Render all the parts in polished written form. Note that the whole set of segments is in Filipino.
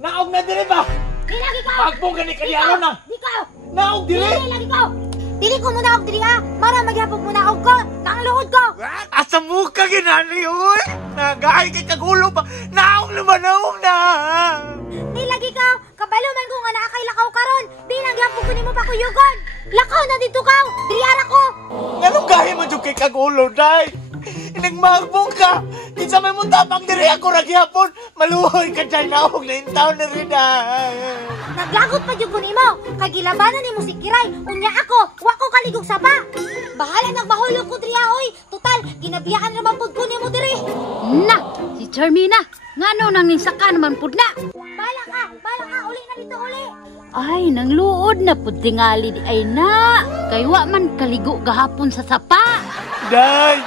Naog na diri ba? Di lagi ka! Pagpong gani kanyaro na! Di ka! Naog diri! Dili lagi ka! Dili ko muna og diri ha! Mara magyapog muna og ko! Nang luhod ko! Asa mo ka ginani, uy! Nagahay kay kagulo pa! Naog naman, naog na! Di lagi ka! Kabalo man ko nga naa kay lakaw karon! Di lang gyapog ko nimo pa kuyugon! Lakaw na dito ka! Diri ara ko! Anong gahi mo dyan kay kagulo, day? Nagmagbong ka! Kinsa may mo tapang diri ako ragyapon! Maluhoy ka dyan, naog na yung taon na rin, day! Naglagot pa jud ko nimo! Kay gilabanan nimo si Kiray! Unya ako! Wa ko kaligog sa pa! Bahala nagmahulog ko diri oy! Total, ginabiyaan naman pud ko nimo diri! Na, si Charmina, ngano nang ninsaka naman pud na. Bala ka! Bala ka! Uli na dito uli! Ay, nang luod na pud tingali di ay na. Kay wa man kaligo gahapon sa sapa. Day!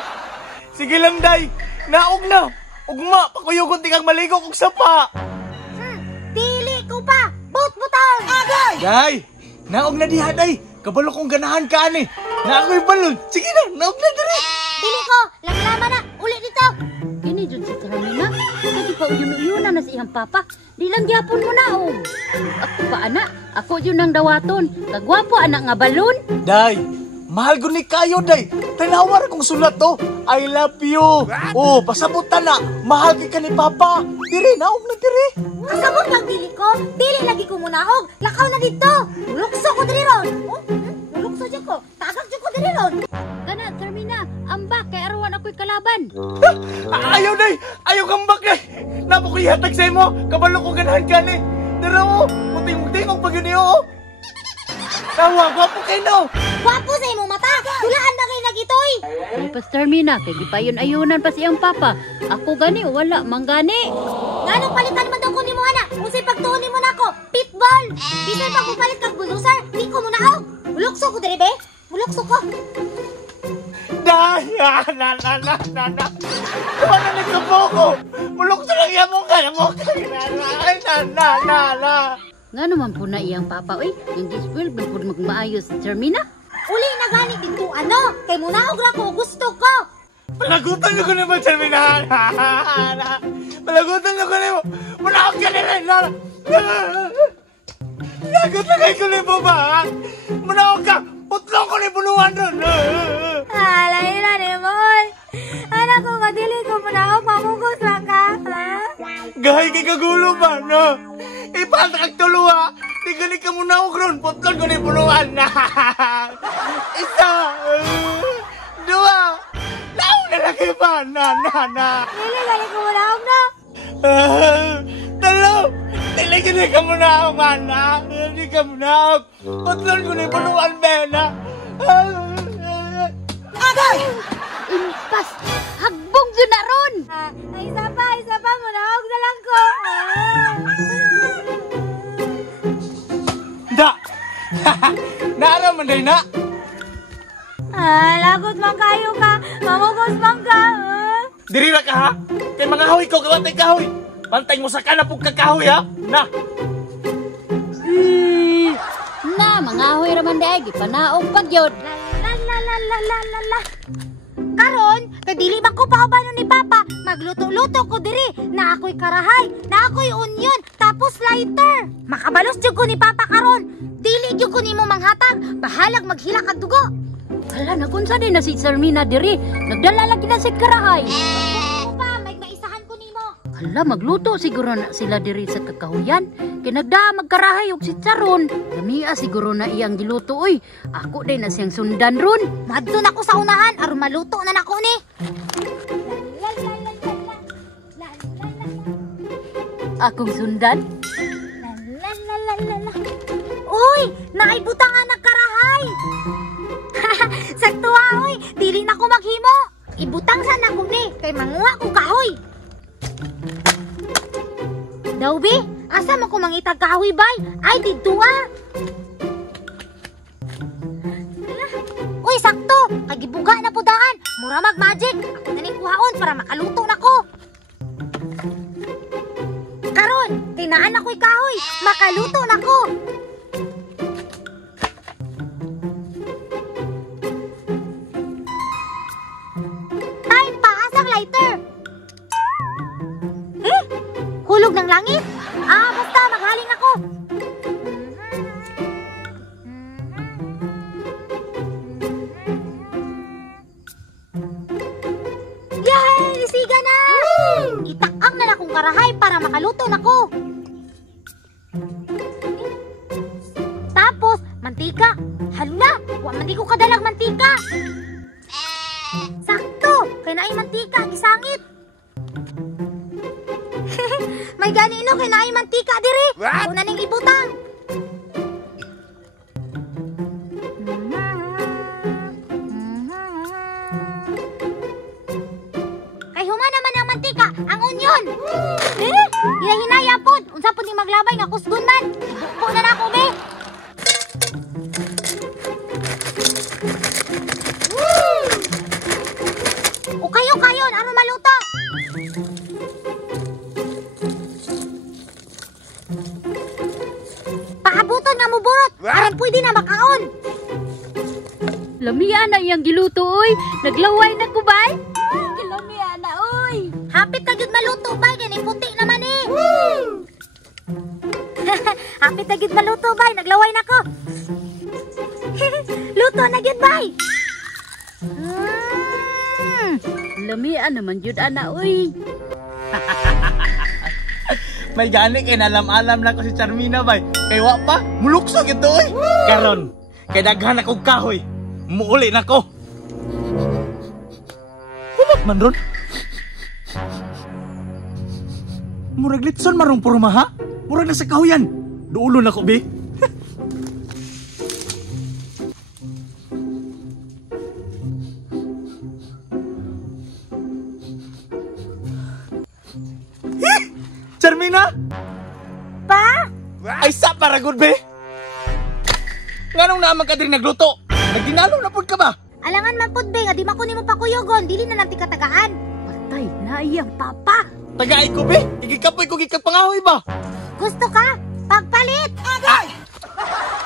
Sige lang, day! Naog na! Ugma! Pakuyugon tikang maligo kong sapa! Dili ko pa! But-butang! Agay! Day! Naog na diha, day! Kabalo kong ganahan ka, ani! Naagoy balon! Sige na! Naog na diri! Dili ko! Lama-lama na! Uli dito! Kini jud si Charmina. Kasi pa uyun-uyunan na sa iyang papa. Di lang gyapon mo na og. Ako pa ana, ako jud nang dawaton. Kagwapo anak nga balon. Day! Mahal ko ni kayo, day! Tanawar kong sulat, oh! I love you! Oh, pasabutan na! Mahal ka ni Papa! Diri! Naog na diri! Kasabot lang dili ko! Dili lagi ko munaog! Lakaw na dito! Ulukso ko diri ron! Ulukso dyan ko! Tagak dyan ko diri ron! Kana Charmina, ambak kay arawan ako'y kalaban. Ayaw, day! Ayaw kang bak, day! Napo ko ihatag sa imo! Kabalo ko ganahan ka ni! Dara mo! Muting-muting pag yun niyo, oh! Tawa! Gwapo kayo, no! Wapo sa imong mata! Tulaan na kayo nagitoy! Ay pas Charmina, kay gipayon ayunan pa sa iyang papa. Ako gani wala manggani. Nganong palitan man daw ko ni mo ana? Usay pagtuon ni mo na ako! Pitbull! Bisan pag mupalit kag bulldozer, di ko munaog! Ulukso ko diri be! Ulukso ko! Day! Na! Kuha na nagsubo ko! Mulok sa lang yan mo ka! Ay, na! Nga naman po na iyang papa, oy. Yung gispoil, ba po magmaayos si Charmina? Uli na gani dito ano? Kay munaog ra ko gusto ko! Palagutan niyo ko naman, Charmina! Palagutan niyo ko naman! Manakot ka nila! Lagot na kayo ko na yung baba! Manakot ka! Putlong ko na yung buluhan doon! Alay na ni mo, oy! Anak ko, kadili ko munaog, mamugos lang ka, ha? Gahay kay kagulo ba, no? Ipanta kag tuluha! Tigani ka muna ako ron! Putlong ko na yung buluhan! Isa! Dua! Naong na lagi ba? Na! Dili, gali ko munaog na! Talo! Tiligyan ka muna ako, mana! Hindi ka muna ako! Putlong ko na yung buluhan, Bena! Agay! Impas! Hagbong dyan na ron! Isa pa, munaog na lang ko! Da! Naaraman day na! Lagot man kayo ka! Mamugos man ka! Dirira ka, ha? Kay mga hawi ko, kawantay kahoy! Pantay mo sa kanapog kakahoy, ha? Na! Na, mga ahoy raman daig, ipanaog pagyod. La. Karon, kadili ba ko pauban ni Papa? Magluto-luto ko diri na ako'y karahay, na ako'y onion, tapos lighter. Makabalos jud ko ni Papa karon. Dili jud ko nimo manghatag, bahalag maghilak ang dugo. Hala, nagunsa din na si Charmina diri. Nagdala lagi na si karahay. Ako pa, may maisahan ko nimo. Hala, magluto siguro na sila diri sa kakahuyan. Kinagda magkarahay og si Charon. Lamia siguro na iyang giluto oy. Ako din na siyang sundan ron. Madto na ko sa unahan, aron maluto na nako ni. Akong sundan? Uy, naibutangan ang karahay. Sakto oy, dili na ko maghimo. Ibutang sana ko ni, kay manguha ko kahoy. Dawbi, asa mo ko mangitag kahoy bay? Ay, dito Uy, sakto, kagibuga na po daan. Mura mag-magic, ako na ning kuhaon para makaluto na ko. Karon, tinaan ako'y kahoy, makaluto na ko. Time pa, asang lighter. Hulog ng langit? Basta Yay! Isiga na! Itakang na akong karahay para makaluto na ko. Tapos, mantika. Hala, wa man di ko kadalag mantika. Sakto, kay naay mantika, gisangit. May ganino kay naay mantika diri. What? Una ning ibutang. Kay huma naman ang mantika, ang onion. Hinahinaya pod, unsa pod ni maglabay nga kusgon man. Bukbo na nako be. O kayo, aron maluto. Paabuton nga muburot, aron pwede na makaon. Lamian na iyang giluto, oy. Naglaway na ko, bay. Lamian na, oy. Hapit na gyud maluto bay, kay puti naman eh. Hapit na gyud maluto bay, naglaway na ko. Luto na gyud bay. Lamian naman yun, ana, oy. May gani kay nalam-alam na ko si Charmina bay. Kay wa pa, muluksog ito oy. Karon, kay daghan akong kahoy. Muuli na ko. Humot man ron. Murag litson marong purma ha? Murag na sa kahoyan. Duulo na ko be. Charmina! Pa? Ay sa para good be. Nganong naman ka diri nagluto? Nagdinalo na pud ka ba? Alangan man pud be nga di makunin mo pakuyogon, dili na namti katagaan. Patay na iyang papa. Tagaay ko be. Igikapoy ko gikagpangahoy ba? Gusto ka? Pagpalit! Ay!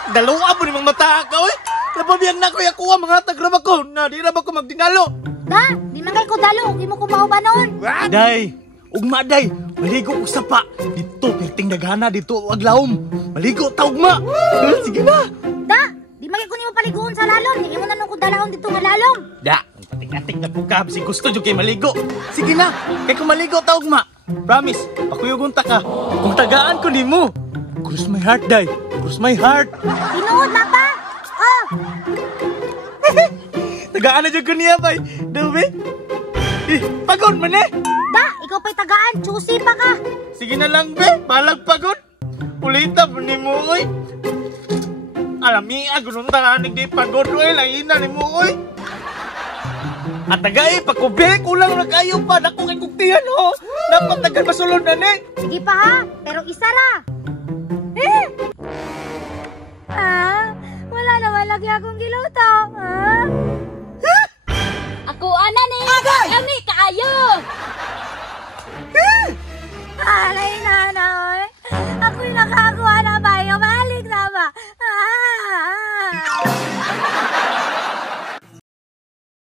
Dalawa po ni mga mata ka oy. Napabiyan na ko yakuha mga tagrama ko. Na di na ba ko magdinalo? Da, di man kay ko dalo, di mo ko maubanon. Day, ugma day. Maligo ko sa pa. Dito perting daghana dito aglaom. Maligo ta ugma. Sige na. Da, di man kay ko nimo paliguon sa lalom, di mo na nung ko dalahon dito nga lalom. Da, patik-atik na pugkab si gusto jud kay maligo. Sige na, kay kung maligo ta ugma. Promise, pakuyugon ta ka. Kung tagaan ko nimo. Cross my heart, day. Cross my heart. Tinuod na pa? Oh, Tagaan na jud ko niya bay. Dawi. Pagod man eh. da, ikaw pa'y tagaan, chusi pa ka. Sige na lang be, balag pagod. Ulita po ni mo oy. Alam niya, gunong tanganig di pagod oy. Langin na ni mo oy. At tagay, pagkubik, kulang na kayo pa. Naku kay kuktihan ho. Dapat tagal masulod na ni. Sige pa ha, pero isa ra. Wala naman lagi akong giluto. Ako, ana ni. Lami, kaayo.